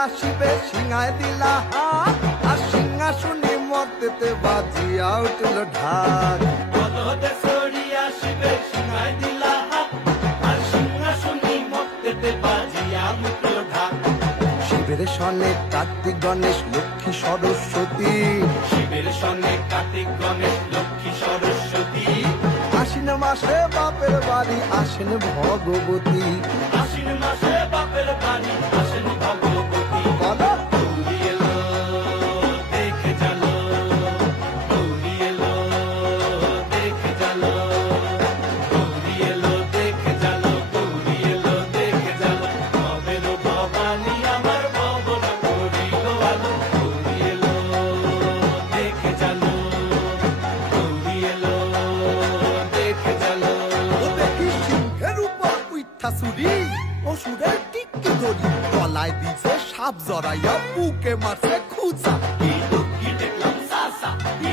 আসিবে সিংহায় দিলা হাত আর সিংহাসনী মতেতে বাজিয়া উঠল ঢাক বলদে সরি আসিবে সিংহায় দিলা হাত আর সিংহাসনী মতেতে বাজিয়া উঠল ঢাক শিবের সনে কার্তিক গণেশ লক্ষ্মী সরস্বতী শিবের সঙ্গে কার্তিক গণেশ লক্ষ্মী সরস্বতী আশ্বিন মাসে বাপের বাড়ি আসেন ভগবতী আশ্বিন মাসে বাপের বাড়ি আসেন ভগবতী বলো গৌরী এলো দেখে জালো গৌরী এলো দেখে জালো গৌরী এলো দেখে জালো গৌরী এলো দেখে জালো ভবের ভবানী আমার ভবনা করিল আলো গৌরী এলো দেখে জালো গৌরী এলো দেখে জালো ও দেখি সিংহের উপর উইঠা চুরি অসুরের টিক্কি ধরি গলায় দিছে সাপ জড়াইয়া বুকে মারছে খুঁচা কি দুঃখী দেখলাম সাসা কি